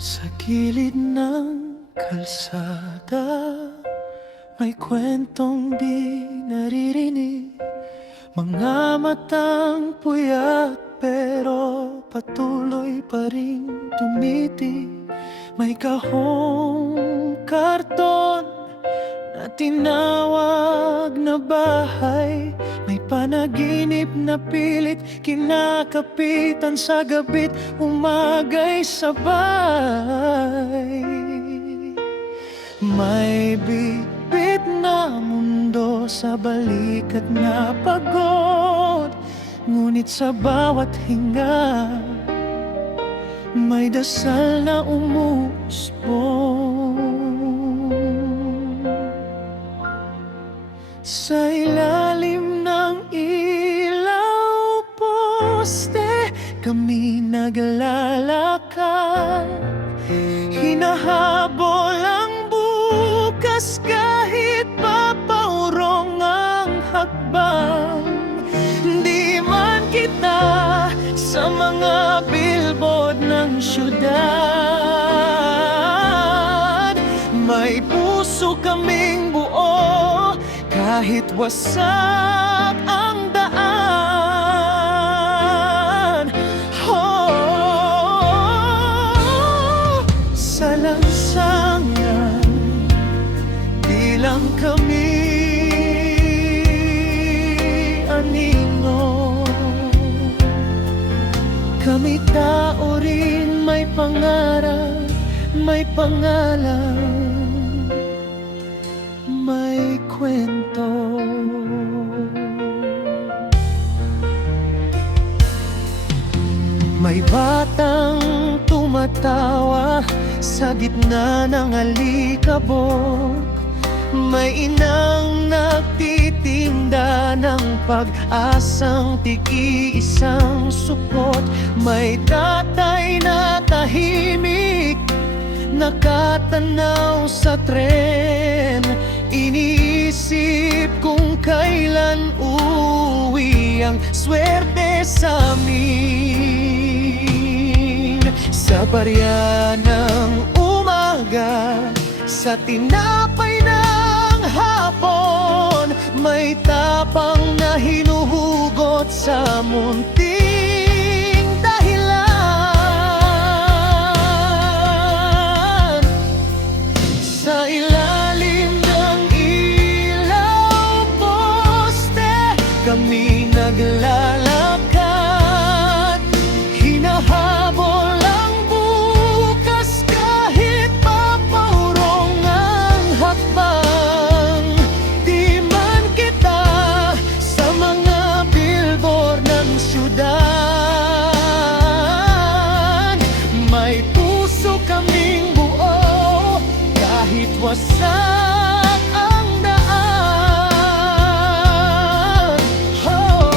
Sa gilid ng kalsada, may kwentong di naririnig. Mga matang puyat pero patuloy pa rin tumitig. May kahong karton na tinawag na bahay. May panaginip na pilit kinakapitan sa gabit, umagay sabay. May bitbit na mundo sa balikat na pagod, ngunit sa bawat hinga may dasal na umuusbong. Sa ilalim ng ilaw poste kami naglalakad, hinahabol ang bukas kahit papaurong ang hakbang. Di man kita sa mga billboard ng syudad, may puso kaming buo kahit wasak ang daan. Oh, sa lansangan bilang kami anino, kami tao rin may pangarap, may pangalan, may kwento. May batang tumatawa sa gitna ng alikabok, may inang nagtitinda ng pag-asang tig-iisang supot, may tatay na tahimik nakatanaw sa tren, iniisip kung kailan uuwi ang swerte sa amin. Sa barya ng umaga, sa tinapay ng hapon, may tapang na hinuhugot sa munting dahilan. Sa ilalim ng ilaw poste kami naglalakad, hinahabol ang bukas kahit papaurong ang hakbang. Di man kita sa mga billboard ng syudad, may puso kaming buo kahit wasak ang daan. Oh,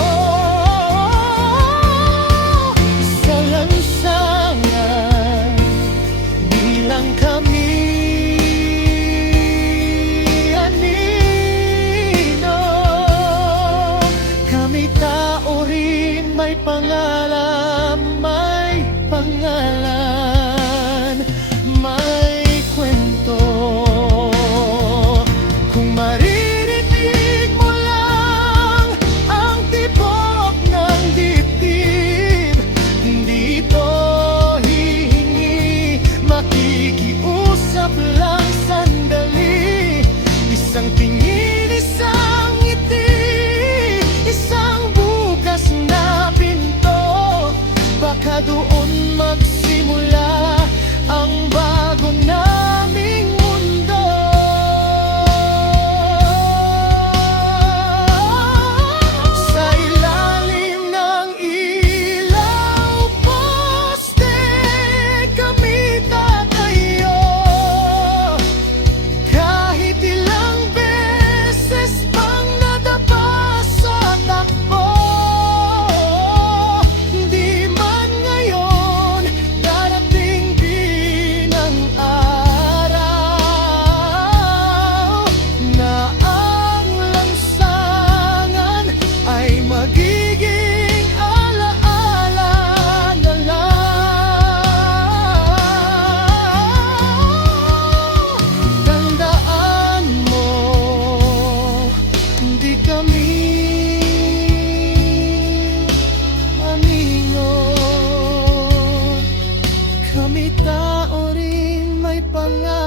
sa lansangan bilang kami anino, kami tao rin may pangalan, may pangalan, may kwento. tao rin may pangarap.